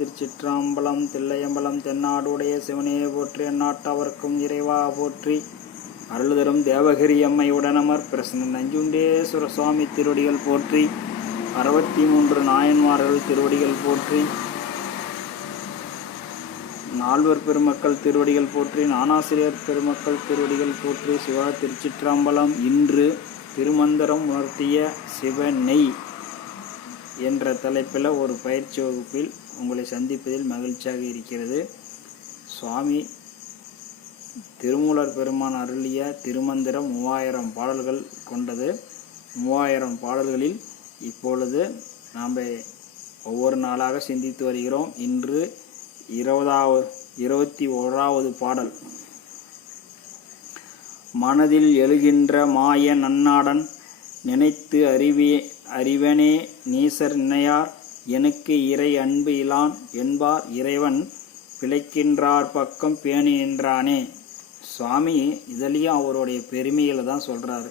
திருச்சிற்றாம்பலம் தில்லையம்பலம் தென்னாடுடைய சிவனே போற்றி அந்நாட்டவர்க்கும் இறைவா போற்றி. அருள்தரும் தேவகிரி அம்மை உடனமர் பிரசன்ன நஞ்சுண்டேஸ்வர சுவாமி திருவடிகள் போற்றி. அறுபத்தி மூன்று நாயன்மார்கள் திருவடிகள் போற்றி. நால்வர் பெருமக்கள் திருவடிகள் போற்றி. நானாசிரியர் பெருமக்கள் திருவடிகள் போற்றி. சிவா திருச்சிற்றாம்பலம் இன்று திருமந்திரம் உணர்த்திய சிவநெய் என்ற தலைப்பில் ஒரு பயிற்சி வகுப்பில் உங்களை சந்திப்பதில் மகிழ்ச்சியாக இருக்கிறது. சுவாமி திருமூலர் பெருமான் அருளிய திருமந்திரம் மூவாயிரம் பாடல்கள் கொண்டது. மூவாயிரம் பாடல்களில் இப்பொழுது நாம் ஒவ்வொரு நாளாக சிந்தித்து வருகிறோம். இன்று இருபதாவது இருபத்தி ஓராவது பாடல். மனதில் எழுகின்ற மாய நன்னாடன் நினைத்து அறிவே அறிவனே நீசர் நினையார் எனக்கு இறை அன்பு இலான் என்பார் இறைவன் பிழைக்கின்றார் பக்கம் பேணி நின்றானே. சுவாமி இதுலேயும் அவருடைய பெருமையில் தான் சொல்கிறாரு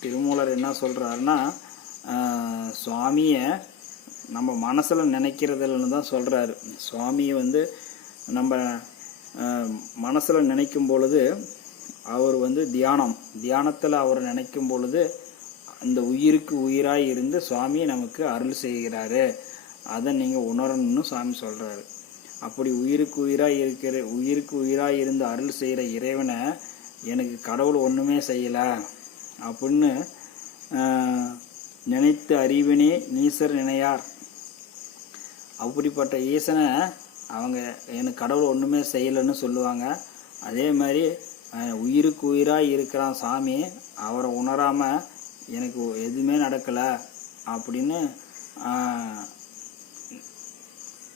திருமூலர் என்ன சொல்கிறாருன்னா சுவாமியை நம்ம மனசில் நினைக்கிறதுலன்னு தான் சொல்கிறாரு சுவாமியை வந்து நம்ம மனசில் நினைக்கும் பொழுது அவர் வந்து தியானம். தியானத்தில் அவர் நினைக்கும் பொழுது அந்த உயிருக்கு உயிராக இருந்து சுவாமி நமக்கு அருள் செய்கிறாரு. அதை நீங்கள் உணரணும்னு சுவாமி சொல்கிறாரு அப்படி உயிருக்கு உயிராக இருக்கிற உயிருக்கு உயிராக இருந்து அருள் செய்கிற இறைவனை எனக்கு கடவுள் ஒன்றுமே செய்யலை அப்படின்னு நினைத்து அறிவினே நீசர் நினையார். அப்படிப்பட்ட ஈசனை அவங்க எனக்கு கடவுள் ஒன்றுமே செய்யலைன்னு சொல்லுவாங்க. அதே மாதிரி உயிருக்கு உயிராக இருக்கிறான் சாமி அவரை உணராமல் எனக்கு எதுவுமே நடக்கலை அப்படின்னு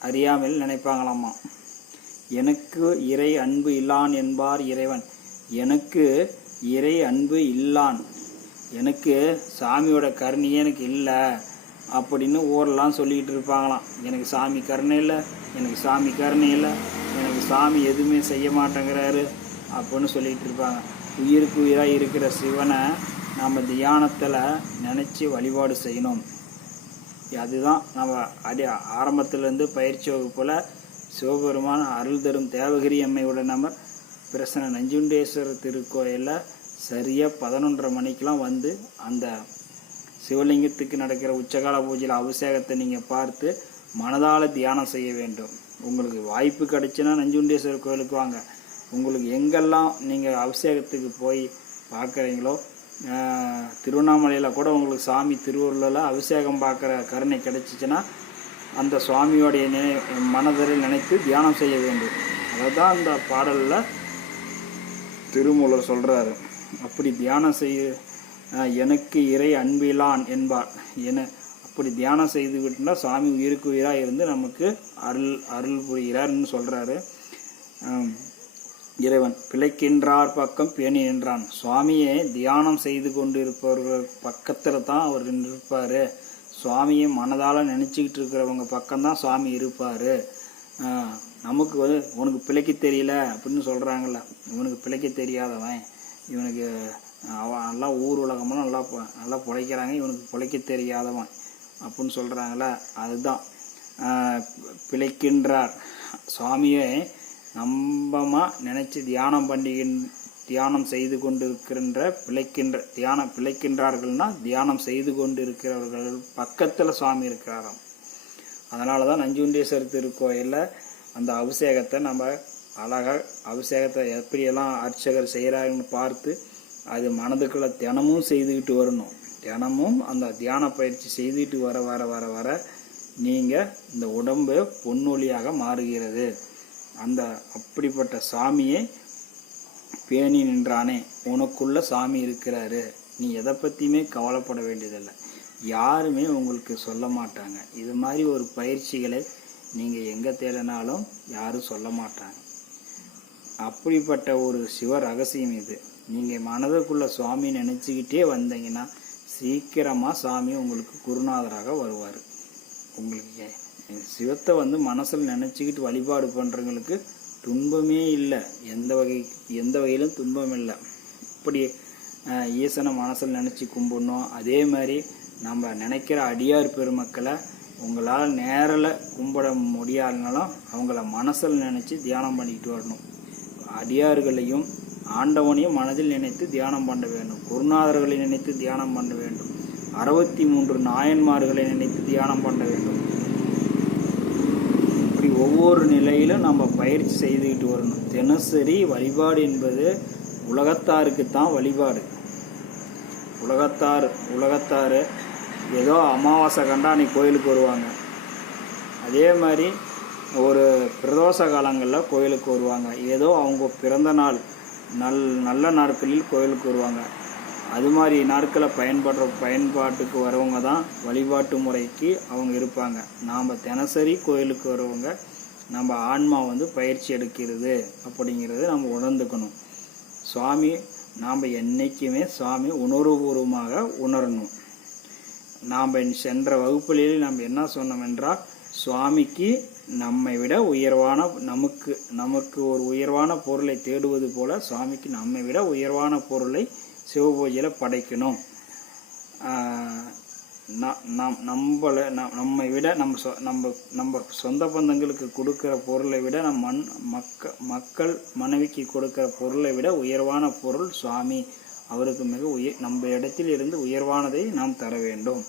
அறியாமல் நினைப்பாங்களாமா? எனக்கு இறை அன்பு இல்லான் என்பார் இறைவன். எனக்கு இறை அன்பு இல்லான். எனக்கு சாமியோட கருணையே எனக்கு இல்லை அப்படின்னு ஊரெல்லாம் சொல்லிக்கிட்டு இருப்பாங்களாம். எனக்கு சாமி கருணை இல்லை எனக்கு சாமி கருணை இல்லை எனக்கு சாமி எதுவுமே செய்ய மாட்டேங்கிறாரு அப்படின்னு சொல்லிகிட்டு இருப்பாங்க. உயிருக்கு உயிராக இருக்கிற சிவனை நாம் தியானத்தில் நினச்சி வழிபாடு செய்யணும். அதுதான் நம்ம அடி ஆரம்பத்திலேருந்து பயிற்சி வகுப்பில் சிவபெருமான அருள் தரும் தேவகிரி அம்மையோட நம்ம பிரசன நஞ்சுண்டேஸ்வரர் திருக்கோயிலில் சரியாக பதினொன்றரை மணிக்கெலாம் வந்து அந்த சிவலிங்கத்துக்கு நடக்கிற உச்சகால பூஜையில் அபிஷேகத்தை நீங்கள் பார்த்து மனதால் தியானம் செய்ய வேண்டும். உங்களுக்கு வாய்ப்பு கிடைச்சுன்னா நஞ்சுண்டேஸ்வரர் கோயிலுக்கு வாங்க. உங்களுக்கு எங்கெல்லாம் நீங்கள் அபிஷேகத்துக்கு போய் பார்க்குறீங்களோ திருவண்ணாமலையில் கூட உங்களுக்கு சாமி திருவள்ளில் அபிஷேகம் பார்க்குற கருணை கிடைச்சிச்சின்னா அந்த சுவாமியோடைய நினை மனதில் நினைத்து தியானம் செய்ய வேண்டும். அதை தான் அந்த பாடலில் திருமூலர் சொல்கிறாரு அப்படி தியானம் செய்ய எனக்கு இறை அன்பிலான் என்பார். என அப்படி தியானம் செய்து விட்டுனா சாமி உயிருக்கு உயிராக இருந்து நமக்கு அருள் அருள் புரிகிறார்னு சொல்கிறாரு இறைவன் பிழைக்கின்றார் பக்கம் பேணி நின்றான். சுவாமியை தியானம் செய்து கொண்டு இருப்பவர்கள் பக்கத்தில் தான் அவர் இருப்பார் சுவாமியை மனதால் நினச்சிக்கிட்டு இருக்கிறவங்க பக்கம்தான் சுவாமி இருப்பார். நமக்கு வந்து உனக்கு பிழைக்க தெரியல அப்படின்னு சொல்கிறாங்கல்ல இவனுக்கு பிழைக்க தெரியாதவன். இவனுக்கு அவன் நல்லா ஊர் உலகமெல்லாம் நல்லா நல்லா பிழைக்கிறாங்க. இவனுக்கு பிழைக்க தெரியாதவன் அப்படின்னு சொல்கிறாங்கள அதுதான். பிழைக்கின்றார். சுவாமியை நம்பமாக நினச்சி தியானம் பண்ணிக்கின் தியானம் செய்து கொண்டு இருக்கின்ற பிழைக்கின்ற தியானம் பிழைக்கின்றார்கள்னா தியானம் செய்து கொண்டு இருக்கிறவர்கள் பக்கத்தில் சுவாமி இருக்கிறாராம். அதனால தான் நஞ்சுண்டீஸ்வரர் திருக்கோயிலில் அந்த அபிஷேகத்தை நம்ம அழகாக அபிஷேகத்தை எப்படியெல்லாம் அர்ச்சகர் செய்கிறாங்கன்னு பார்த்து அது மனதுக்குள்ளே தினமும் செய்துக்கிட்டு வரணும். தினமும் அந்த தியான பயிற்சி செய்துக்கிட்டு வர வர வர வர நீங்கள் இந்த உடம்பு பொன்னொழியாக மாறுகிறது. அந்த அப்படிப்பட்ட சாமியை பேணி நின்றானே உனக்குள்ள சாமி இருக்கிறாரு. நீ எதை பற்றியுமே கவலைப்பட வேண்டியதில்லை. யாருமே உங்களுக்கு சொல்ல மாட்டாங்க. இது மாதிரி ஒரு பயிற்சிகளை நீங்கள் எங்கே தேடினாலும் யாரும் சொல்ல மாட்டாங்க. அப்படிப்பட்ட ஒரு சிவ ரகசியம் இது. நீங்கள் மனதுக்குள்ளே சுவாமி நினச்சிக்கிட்டே வந்தீங்கன்னா சீக்கிரமாக சாமி உங்களுக்கு குருநாதராக வருவார். உங்களுக்கு சிவத்தை வந்து மனசில் நினச்சிக்கிட்டு வழிபாடு பண்ணுறவங்களுக்கு துன்பமே இல்லை. எந்த வகை எந்த வகையிலும் துன்பம் இல்லை. இப்படி ஈசனை மனசில் நினச்சி கும்பிடணும். அதே மாதிரி நம்ம நினைக்கிற அடியார் பெருமக்களை உங்களால் நேரில் கும்பிட முடியாதுனாலும் அவங்கள மனசில் நினச்சி தியானம் பண்ணிக்கிட்டு வரணும். அடியார்களையும் ஆண்டவனையும் மனதில் நினைத்து தியானம் பண்ண வேண்டும். குருநாதர்களை நினைத்து தியானம் பண்ண வேண்டும். அறுபத்தி மூன்று நாயன்மார்களை நினைத்து தியானம் பண்ண வேண்டும். இப்படி ஒவ்வொரு நிலையிலும் நம்ம பயிற்சி செய்துக்கிட்டு வரணும். தினசரி வழிபாடு என்பது உலகத்தாருக்கு தான் வழிபாடு. உலகத்தார் உலகத்தார் ஏதோ அமாவாசை கண்டா அன்னைக்கு கோயிலுக்கு வருவாங்க. அதே மாதிரி ஒரு பிரதோஷ காலங்களில் கோயிலுக்கு வருவாங்க. ஏதோ அவங்க பிறந்த நாள் நல் நல்ல நாட்களில் கோயிலுக்கு வருவாங்க. அது மாதிரி நாட்களை பயன்படுற பயன்பாட்டுக்கு வரவங்க தான் வழிபாட்டு முறைக்கு அவங்க இருப்பாங்க. நாம் தினசரி கோயிலுக்கு வரவங்க. நம்ம ஆன்மா வந்து பயிற்சி எடுக்கிறது அப்படிங்கிறது நம்ம உணர்ந்துக்கணும். சுவாமி நாம் என்றைக்குமே சுவாமி உணர்வுபூர்வமாக உணரணும். நாம் சென்ற வகுப்புலேயே நாம் என்ன சொன்னோம் என்றால் சுவாமிக்கு நம்மை விட உயர்வான நமக்கு நமக்கு ஒரு உயர்வான பொருளை தேடுவது போல சுவாமிக்கு நம்மை விட உயர்வான பொருளை சிவபூஜையில் படைக்கணும். ந- நம் நம்மளை நம் நம்மை விட நம்ம சொ நம்ம நம்ம சொந்த பந்தங்களுக்கு கொடுக்குற பொருளை விட நம் மண் மக்க மக்கள் மனைவிக்கு கொடுக்குற பொருளை விட உயர்வான பொருள் சுவாமி. அவருக்கு மிக உயர் நம்ம இடத்தில் இருந்து உயர்வானதை நாம் தர வேண்டும்.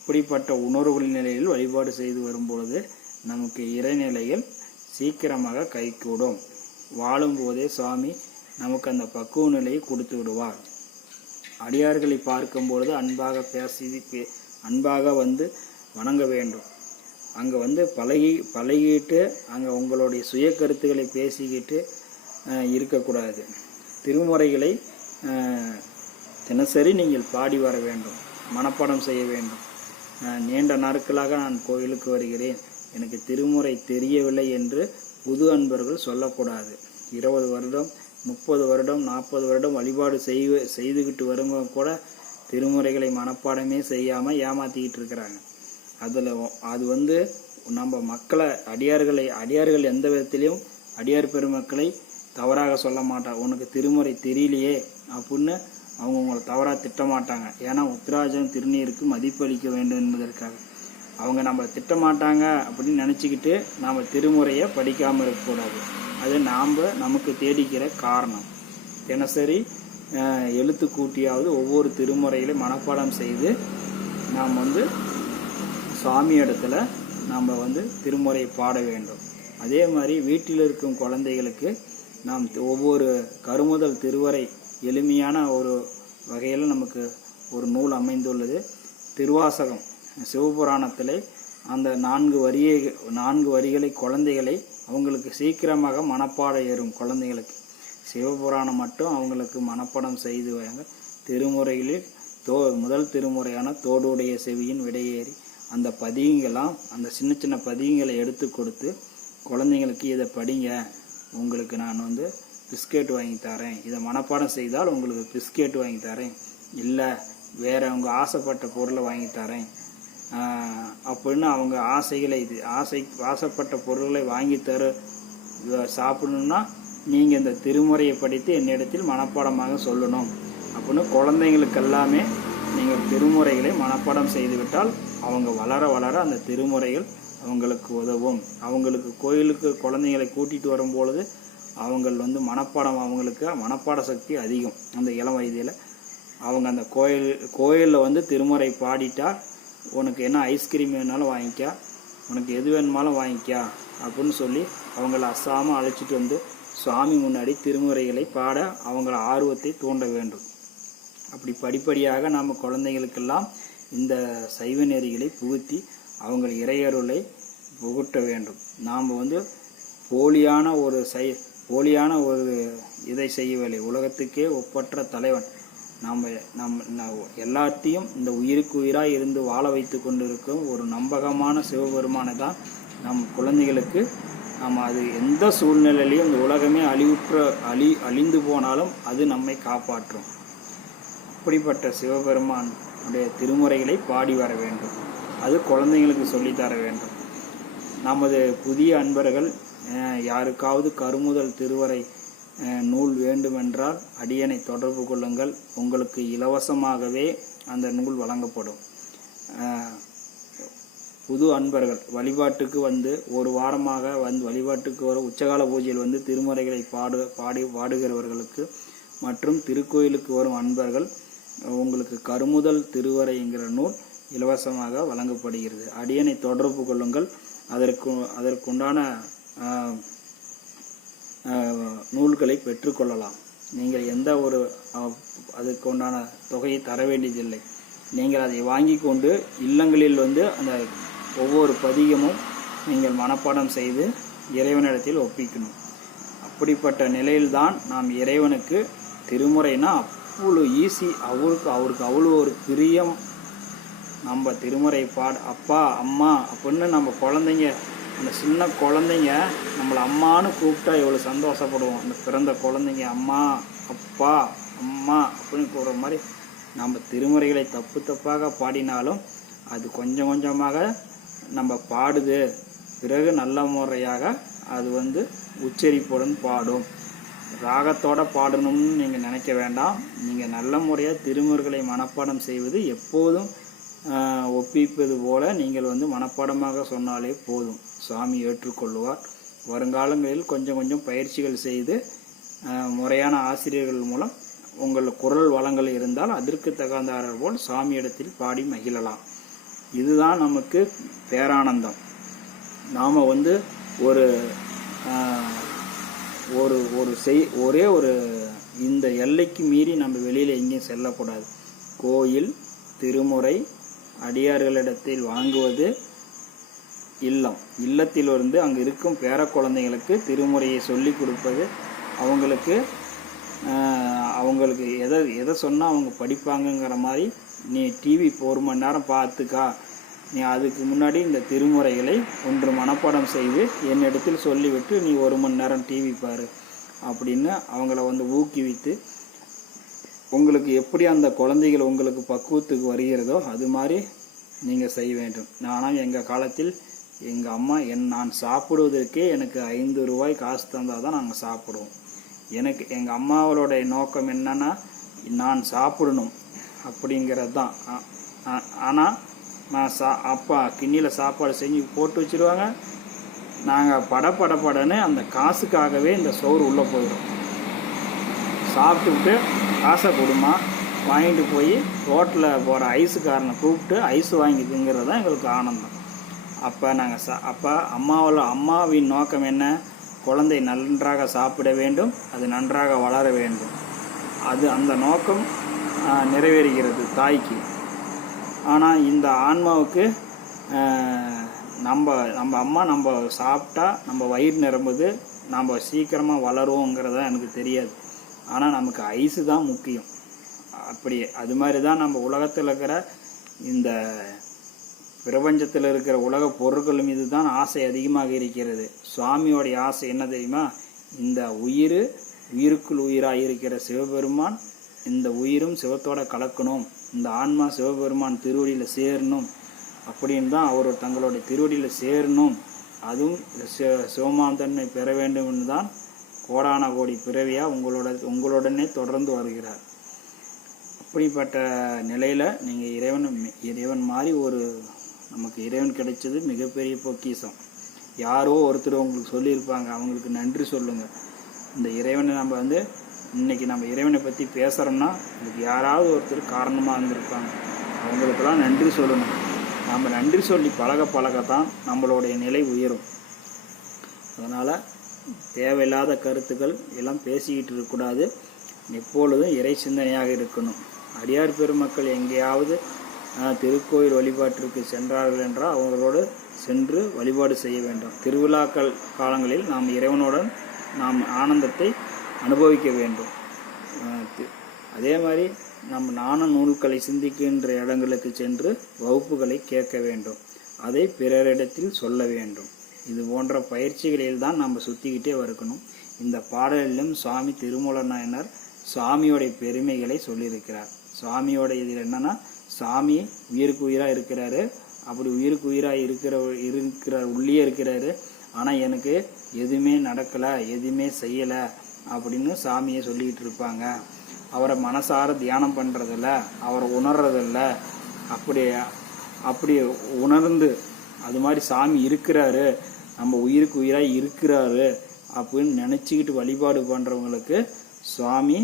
இப்படிப்பட்ட உணர்வுகள் நிலையில் வழிபாடு செய்து வரும்பொழுது நமக்கு இறைநிலையில் சீக்கிரமாக கைகூடும். வாழும்போதே சுவாமி நமக்கு அந்த பக்குவ நிலையை கொடுத்து விடுவார். அடியார்களை பார்க்கும் பொழுது அன்பாக பேசி பே- அன்பாக வந்து வணங்க வேண்டும். அங்கே வந்து பழகி பழகிட்டு அங்கே உங்களுடைய சுய கருத்துக்களை பேசிக்கிட்டு இருக்கக்கூடாது. திருமுறைகளை தினசரி நீங்கள் பாடி வர வேண்டும். மனப்பாடம் செய்ய வேண்டும். நீண்ட நாட்களாக நான் கோயிலுக்கு வருகிறேன். எனக்கு திருமுறை தெரியவில்லை என்று புது அன்பர்கள் சொல்லக்கூடாது. இருபது வருடம் முப்பது வருடம் நாற்பது வருடம் வழிபாடு செய்வ செய்துக்கிட்டு வருவங்க கூட திருமுறைகளை மனப்பாடமே செய்யாமல் ஏமாற்றிக்கிட்டு இருக்கிறாங்க. அதில் அது வந்து நம்ம மக்களை அடியார்களை அடியார்கள் எந்த விதத்திலையும் அடியார் பெருமக்களை தவறாக சொல்ல மாட்டாங்க உனக்கு திருமுறை தெரியலையே அப்படின்னு அவங்க உங்களை தவறாக திட்டமாட்டாங்க ஏன்னா உத்ராஜம் திருநீருக்கு மதிப்பளிக்க வேண்டும் என்பதற்காக. அவங்க நம்மளை திட்டமாட்டாங்க அப்படின்னு நினச்சிக்கிட்டு நாம் திருமுறையை படிக்காமல் இருக்கக்கூடாது. அது நாம் நமக்கு தேடிக்கிற காரணம். தினசரி எழுத்து கூட்டியாவது ஒவ்வொரு திருமுறையிலும் மனப்பாடம் செய்து நாம் வந்து சாமி இடத்துல நாம் வந்து திருமுறை பாட வேண்டும். அதே மாதிரி வீட்டில் இருக்கும் குழந்தைகளுக்கு நாம் ஒவ்வொரு கருமுதல் திருவரை எளிமையான ஒரு வகையில் நமக்கு ஒரு நூல் அமைந்துள்ளது. திருவாசகம். சிவபுராணத்திலே அந்த நான்கு வரியை நான்கு வரிகளை குழந்தைகளை அவங்களுக்கு சீக்கிரமாக மனப்பாட ஏறும் குழந்தைகளுக்கு. சிவபுராணம் மட்டும் அவங்களுக்கு மனப்பாடம் செய்து வாங்க. திருமுறைகளில் தோ முதல் திருமுறையான தோடுடைய செவியின் விடையேறி அந்த பதியங்களாம் அந்த சின்ன சின்ன பதியங்களை எடுத்து கொடுத்து குழந்தைங்களுக்கு இதை படிங்க. உங்களுக்கு நான் வந்து பிஸ்கெட் வாங்கி தரேன். இதை மனப்பாடம் செய்தால் உங்களுக்கு பிஸ்கெட் வாங்கி தரேன். இல்லை வேறு அவங்க ஆசைப்பட்ட பொருளை வாங்கி தரேன். அப்படின்னு அவங்க ஆசைகளை இது ஆசை ஆசைப்பட்ட பொருள்களை வாங்கி தர இவ- சாப்பிடணும்னா நீங்கள் இந்த திருமுறையை படித்து என்னிடத்தில் மனப்பாடமாக சொல்லணும். அப்படின்னு குழந்தைங்களுக்கு எல்லாமே நீங்கள் திருமுறைகளை மனப்பாடம் செய்துவிட்டால் அவங்க வளர வளர அந்த திருமுறைகள் அவங்களுக்கு உதவும். அவங்களுக்கு கோயிலுக்கு குழந்தைங்களை கூட்டிகிட்டு வரும்பொழுது அவங்கள் வந்து மனப்பாடம் அவங்களுக்கு மனப்பாட சக்தி அதிகம். அந்த இளம் வயதில் அவங்க அந்த கோயில் கோயிலில் வந்து திருமுறை பாடிட்டால் உனக்கு என்ன ஐஸ்கிரீம் வேணாலும் வாங்கிக்கா. உனக்கு எது வேணுமாலும் வாங்கிக்கா அப்படின்னு சொல்லி அவங்கள அசாமல் அழைச்சிட்டு வந்து சுவாமி முன்னாடி திருமுறைகளை பாட அவங்கள ஆர்வத்தை தூண்ட வேண்டும். அப்படி படிப்படியாக நாம் குழந்தைகளுக்கெல்லாம் இந்த சைவ நெறிகளை புகுத்தி அவங்கள் இறையருளை புகுட்ட வேண்டும். நாம் வந்து போலியான ஒரு சை போலியான ஒரு இதை செய்யவில்லை. உலகத்துக்கே ஒப்பற்ற தலைவன். நாம் நம் ந- எல்லாத்தையும் இந்த உயிருக்கு உயிராக இருந்து வாழ வைத்து கொண்டிருக்கும் ஒரு நம்பகமான சிவபெருமானை தான் நம் குழந்தைகளுக்கு நாம் அது எந்த சூழ்நிலையிலையும் இந்த உலகமே அழிவுற்ற அழி அழிந்து போனாலும் அது நம்மை காப்பாற்றும். அப்படிப்பட்ட சிவபெருமானுடைய திருமுறைகளை பாடி வர வேண்டும். அது குழந்தைங்களுக்கு சொல்லித்தர வேண்டும். நமது புதிய அன்பர்கள் அஹ், யாருக்காவது கருமுதல் திருவரை நூல் வேண்டுமென்றால் அடியனை தொடர்பு கொள்ளுங்கள். உங்களுக்கு இலவசமாகவே அந்த நூல் வழங்கப்படும். புது அன்பர்கள் வழிபாட்டுக்கு வந்து ஒரு வாரமாக வந்து வழிபாட்டுக்கு வர உச்சகால பூஜையில் வந்து திருமுறைகளை பாடு பாடி பாடுகிறவர்களுக்கு மற்றும் திருக்கோயிலுக்கு வரும் அன்பர்கள் உங்களுக்கு கருமுதல் திருவரைங்கிற நூல் இலவசமாக வழங்கப்படுகிறது. அடியனை தொடர்பு கொள்ளுங்கள். அதற்கு அதற்குண்டான நூல்களை பெற்றுக்கொள்ளலாம். நீங்கள் எந்த ஒரு அதுக்குண்டான அதுக்கு உண்டான தொகையை தர வேண்டியதில்லை. நீங்கள் அதை வாங்கி கொண்டு இல்லங்களில் வந்து அந்த ஒவ்வொரு பதிகமும் நீங்கள் மனப்பாடம் செய்து இறைவனிடத்தில் ஒப்பிக்கணும். அப்படிப்பட்ட நிலையில்தான் நாம் இறைவனுக்கு திருமுறைனா அவ்வளோ ஈஸி. அவருக்கு அவருக்கு அவ்வளோ ஒரு பிரியம். நம்ம திருமுறை பாட அப்பா அம்மா அப்படின்னு நம்ம குழந்தைங்க அந்த சின்ன குழந்தைங்க நம்மளை அம்மான்னு கூப்பிட்டா எவ்வளோ சந்தோஷப்படுவோம். அந்த பிறந்த குழந்தைங்க அம்மா அப்பா அம்மா அப்படின்னு கூப்பிட்ற மாதிரி நம்ம திருமுறைகளை தப்பு தப்பாக பாடினாலும் அது கொஞ்சம் கொஞ்சமாக நம்ம பாடுது. பிறகு நல்ல முறையாக அது வந்து உச்சரிப்புடன் பாடும். ராகத்தோடு பாடணும்னு நீங்கள் நினைக்க வேண்டாம். நீங்கள் நல்ல முறையாக திருமுறைகளை மனப்பாடம் செய்வது எப்போதும் ஒப்பிப்பது போல நீங்கள் வந்து மனப்பாடமாக சொன்னாலே போதும். சாமி ஏற்றுக்கொள்வார் வருங்காலங்களில் கொஞ்சம் கொஞ்சம் பயிற்சிகள் செய்து முறையான ஆசிரியர்கள் மூலம் உங்கள் குரல் வளங்கள் இருந்தால் அதற்கு தகுந்தாரர் போல் சாமியிடத்தில் பாடி மகிழலாம். இதுதான் நமக்கு பேரானந்தம். நாம் வந்து ஒரு ஒரு ஒரு செய் ஒரே ஒரு இந்த எல்லைக்கு மீறி நம்ம வெளியில் எங்கேயும் செல்லக்கூடாது. கோயில் திருமுறை அடியார்களிடத்தில் வாங்குவது இல்லம். இல்லத்தில் இருந்து அங்கே இருக்கும் பேர குழந்தைங்களுக்கு திருமுறையை சொல்லி கொடுப்பது அவங்களுக்கு அவங்களுக்கு எதை எதை சொன்னால் அவங்க படிப்பாங்கங்கிற மாதிரி நீ டிவி இப்போ ஒரு மணி நேரம் பார்த்துக்கா. நீ அதுக்கு முன்னாடி இந்த திருமுறைகளை ஒன்று மனப்பாடம் செய்து என்னிடத்தில் சொல்லிவிட்டு நீ ஒரு மணி நேரம் டிவி பாரு அப்படின்னு அவங்கள வந்து ஊக்குவித்து உங்களுக்கு எப்படி அந்த குழந்தைகள் உங்களுக்கு பக்குவத்துக்கு வருகிறதோ அது மாதிரி நீங்கள் செய்ய வேண்டும். நானும் எங்கள் காலத்தில் எங்கள் அம்மா என் நான் சாப்பிடுவதற்கே எனக்கு ஐந்து ரூபாய் காசு தந்தால் தான் நாங்கள் சாப்பிடுவோம். எனக்கு எங்கள் அம்மாவளுடைய நோக்கம் என்னென்னா நான் சாப்பிடணும் அப்படிங்கிறது தான் ஆனால் நான் சா அப்பா கிண்ணியில் சாப்பாடு செஞ்சு போட்டு வச்சிருவாங்க. நாங்கள் பட அந்த காசுக்காகவே இந்த சோறு உள்ளே போயிடும். சாப்பிட்டுவிட்டு காசை கொடுமா வாங்கிட்டு போய் ரோட்டில் போகிற ஐஸுக்காரனை கூப்பிட்டு ஐஸ் வாங்கி திங்கிறது தான் எங்களுக்கு ஆனந்தம். அப்போ நாங்கள் சா அப்போ அம்மாவில் அம்மாவின் நோக்கம் என்ன? குழந்தை நன்றாக சாப்பிட வேண்டும் அது நன்றாக வளர வேண்டும். அது அந்த நோக்கம் நிறைவேறுகிறது தாய்க்கு. ஆனால் இந்த ஆன்மாவுக்கு நம்ம நம்ம அம்மா நம்ம சாப்பிட்டா நம்ம வயிறு நிரம்புது நம்ம சீக்கிரமாக வளருவோங்கிறது எனக்கு தெரியாது. ஆனால் நமக்கு ஐஸு தான் முக்கியம். அப்படி அது மாதிரி தான் நம்ம உலகத்தில் இருக்கிற இந்த பிரபஞ்சத்தில் இருக்கிற உலக பொருட்கள் மீது தான் ஆசை அதிகமாக இருக்கிறது. சுவாமியோடைய ஆசை என்ன தெரியுமா? இந்த உயிர் உயிருக்குள் உயிராக இருக்கிற சிவபெருமான் இந்த உயிரும் சிவத்தோட கலக்கணும். இந்த ஆன்மா சிவபெருமான் திருவடியில் சேரணும் அப்படின்னு தான் அவர் தங்களுடைய திருவடியில் சேரணும். அதுவும் சிவ- சிவமாந்தன்மை பெற வேண்டும் தான் கோடான கோடி பிறவியாக உங்களோட உங்களுடனே தொடர்ந்து வருகிறார். அப்படிப்பட்ட நிலையில் நீங்கள் இறைவன் இறைவன் மாதிரி ஒரு நமக்கு இறைவன் கிடைச்சது மிகப்பெரிய பொக்கிசம் யாரோ ஒருத்தர் உங்களுக்கு சொல்லியிருப்பாங்க அவங்களுக்கு நன்றி சொல்லுங்கள் இந்த இறைவனை நம்ம வந்து இன்னைக்கு நம்ம இறைவனை பற்றி பேசுகிறோம்னா இதுக்கு யாராவது ஒருத்தர் காரணமாக இருந்திருப்பாங்க. அவங்களுக்கெல்லாம் நன்றி சொல்லணும். நம்ம நன்றி சொல்லி பழக பழகத்தான் நம்மளுடைய நிலை உயரும். அதனால் தேவையில்லாத கருத்துக்கள் எல்லாம் பேசிக்கிட்டு இருக்கக்கூடாது. எப்பொழுதும் இறை சிந்தனையாக இருக்கணும். அடியார் பெருமக்கள் எங்கேயாவது திருக்கோயில் வழிபாட்டிற்கு சென்றார்கள் என்றால் அவங்களோடு சென்று வழிபாடு செய்ய வேண்டும். திருவிழாக்கள் காலங்களில் நாம் இறைவனுடன் நாம் ஆனந்தத்தை அனுபவிக்க வேண்டும். அதே மாதிரி நம் நாண நூல்களை சிந்திக்கின்ற இடங்களுக்கு சென்று வகுப்புகளை கேட்க வேண்டும். அதை பிறரிடத்தில் சொல்ல வேண்டும். இது போன்ற பயிற்சிகளில் தான் நம்ம சுற்றிக்கிட்டே இருக்கணும் இந்த பாடலிலும் சுவாமி திருமூல நாயனார் சுவாமியோடைய பெருமைகளை சொல்லியிருக்கிறார். சுவாமியோட இதில் என்னன்னா சாமி உயிருக்கு உயிராக இருக்கிறாரு. அப்படி உயிருக்கு உயிராக இருக்கிற இருக்கிறார் உள்ளே இருக்கிறாரு. ஆனால் எனக்கு எதுவுமே நடக்கலை எதுவுமே செய்யலை அப்படின்னு சாமியை சொல்லிக்கிட்டு இருப்பாங்க. அவரை மனசார தியானம் பண்ணுறதில்ல அவரை உணர்றதில்ல. அப்படி அப்படி உணர்ந்து அது மாதிரி சாமி இருக்கிறாரு. நம்ம உயிருக்கு உயிராக இருக்கிறாரு அப்படின்னு நினச்சிக்கிட்டு வழிபாடு பண்ணுறவங்களுக்கு சுவாமி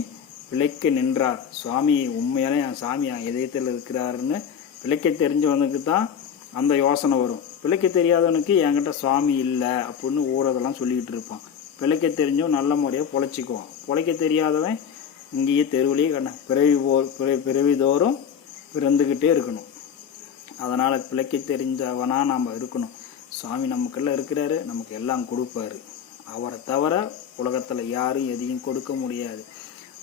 பிழைக்க நின்றார். சுவாமி உண்மையான என் சாமி என் இதயத்தில் இருக்கிறாருன்னு பிழைக்க தெரிஞ்சவனுக்கு தான் அந்த யோசனை வரும். பிழைக்க தெரியாதவனுக்கு என்கிட்ட சுவாமி இல்லை அப்படின்னு ஊரதெல்லாம் சொல்லிக்கிட்டு இருப்பான். பிழைக்க தெரிஞ்சவன் நல்ல முறையாக பொழைச்சிக்குவான். பிழைக்க தெரியாதவன் இங்கேயே தெருவிலேயே கண்ண பிறவி போ பிற பிறவிதோறும் பிறந்துக்கிட்டே இருக்கணும். அதனால் பிழைக்க தெரிஞ்சவனாக நாம் இருக்கணும். சாமி நமக்கெல்லாம் இருக்கிறாரு நமக்கு எல்லாம் கொடுப்பாரு. அவரை தவிர உலகத்தில் யாரும் எதையும் கொடுக்க முடியாது.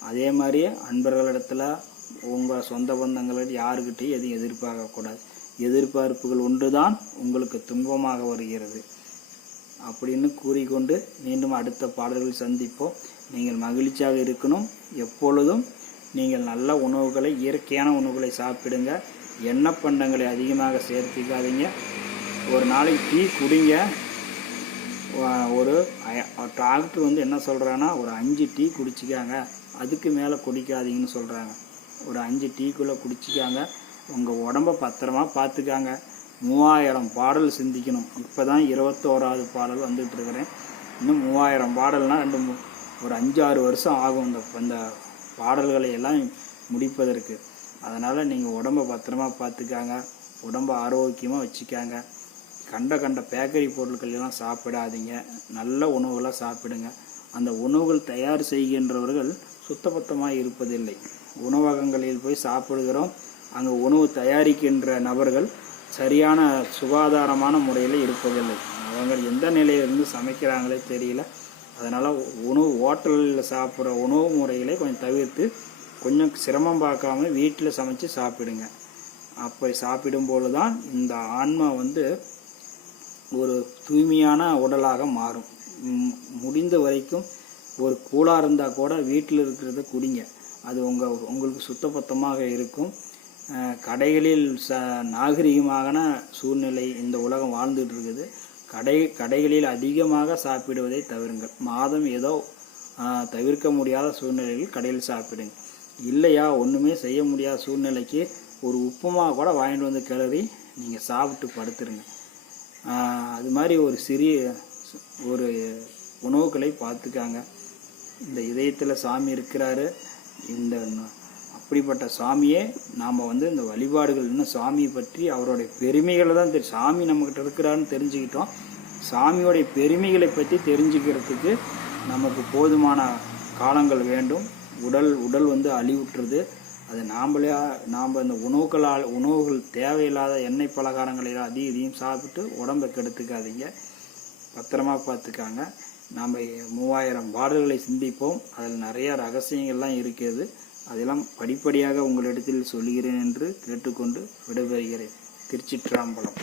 அதே மாதிரி அன்பர்களிடத்தில் உங்கள் சொந்த பந்தங்கள் யாருக்கிட்டையும் எதையும் எதிர்பார்க்கக்கூடாது எதிர்பார்ப்புகள் ஒன்றுதான் உங்களுக்கு துன்பமாக வருகிறது. அப்படின்னு கூறிக்கொண்டு மீண்டும் அடுத்த பாடல்கள் சந்திப்போம். நீங்கள் மகிழ்ச்சியாக இருக்கணும். எப்பொழுதும் நீங்கள் நல்ல உணவுகளை இயற்கையான உணவுகளை சாப்பிடுங்க. எண்ணெய் பண்டங்களை அதிகமாக சேர்த்திக்காதீங்க. ஒரு நாளைக்கு டீ குடிங்க. ஒரு டாக்டர் வந்து என்ன சொல்கிறான்னா ஒரு அஞ்சு டீ குடிச்சிக்காங்க. அதுக்கு மேலே குடிக்காதீங்கன்னு சொல்கிறாங்க ஒரு அஞ்சு டீக்குள்ளே குடிச்சிக்காங்க. உங்கள் உடம்ப பத்திரமா பார்த்துக்காங்க மூவாயிரம் பாடல் சிந்திக்கணும். இப்போ தான் இருபத்தோராவது பாடல் வந்துட்டு இருக்கிறேன் இன்னும் மூவாயிரம் பாடல்னால் ரெண்டு ஒரு அஞ்சாறு வருஷம் ஆகும் இந்த இந்த பாடல்களை எல்லாம் முடிப்பதற்கு. அதனால் நீங்கள் உடம்ப பத்திரமா பார்த்துக்காங்க உடம்ப ஆரோக்கியமாக வச்சுக்காங்க. கண்ட கண்ட பேக்கரி பொருட்கள் எல்லாம் சாப்பிடாதீங்க. நல்ல உணவுகளாக சாப்பிடுங்க. அந்த உணவுகள் தயார் செய்கின்றவர்கள் சுத்தபத்தமாக இருப்பதில்லை. உணவகங்களில் போய் சாப்பிடுகிறோம். அங்கே உணவு தயாரிக்கின்ற நபர்கள் சரியான சுகாதாரமான முறையில் இருப்பதில்லை. அவங்க எந்த நிலையிலிருந்து சமைக்கிறாங்களே தெரியல. அதனால் உணவு ஹோட்டலில் சாப்பிட்ற உணவு முறைகளை கொஞ்சம் தவிர்த்து கொஞ்சம் சிரமம் பார்க்காம வீட்டில் சமைச்சு சாப்பிடுங்க. அப்படி சாப்பிடும்போது தான் இந்த ஆன்மா வந்து ஒரு தூய்மையான உடலாக மாறும். முடிந்த வரைக்கும் ஒரு கூலாக இருந்தால் கூட வீட்டில் இருக்கிறத குடிங்க. அது உங்கள் உங்களுக்கு சுத்தபத்தமாக இருக்கும். கடைகளில் ச நாகரிகமான சூழ்நிலை இந்த உலகம் வாழ்ந்துட்டு இருக்குது. கடை கடைகளில் அதிகமாக சாப்பிடுவதை தவிருங்கள். மாதம் ஏதோ தவிர்க்க முடியாத சூழ்நிலையில் கடையில் சாப்பிடுங்க. இல்லையா ஒன்றுமே செய்ய முடியாத சூழ்நிலைக்கு ஒரு உப்புமா கூட வாங்கிட்டு வந்து கிளறி நீங்கள் சாப்பிட்டு படுத்துருங்க. அது மாதிரி ஒரு சிறிய ஒரு உணவுகளை பார்த்துக்காங்க. இந்த இதயத்தில் சாமி இருக்கிறாரு. இந்த அப்படிப்பட்ட சாமியே நாம் வந்து இந்த வழிபாடுகள் இன்னும் சாமியை பற்றி அவருடைய பெருமைகளை தான் தெரியும் சாமி நம்மக்கிட்ட இருக்கிறாருன்னு தெரிஞ்சுக்கிட்டோம். சாமியோடைய பெருமைகளை பற்றி தெரிஞ்சுக்கிறதுக்கு நமக்கு போதுமான காலங்கள் வேண்டும். உடல் உடல் வந்து அழிவுற்றுது. அது நாம்பளே நாம் இந்த உணவுகளால் உணவுகள் தேவையில்லாத எண்ணெய் பலகாரங்களை அதிக இதையும் சாப்பிட்டு உடம்பை கெடுத்துக்காதீங்க. பத்திரமா பார்த்துக்காங்க. நாம் மூவாயிரம் பாடல்களை சிந்திப்போம். அதில் நிறையா ரகசியங்கள்லாம் இருக்கிறது. அதெல்லாம் படிப்படியாக உங்களிடத்தில் சொல்கிறேன் என்று கேட்டுக்கொண்டு விடைபெறுகிறேன். திருச்சிற்றம்பலம்.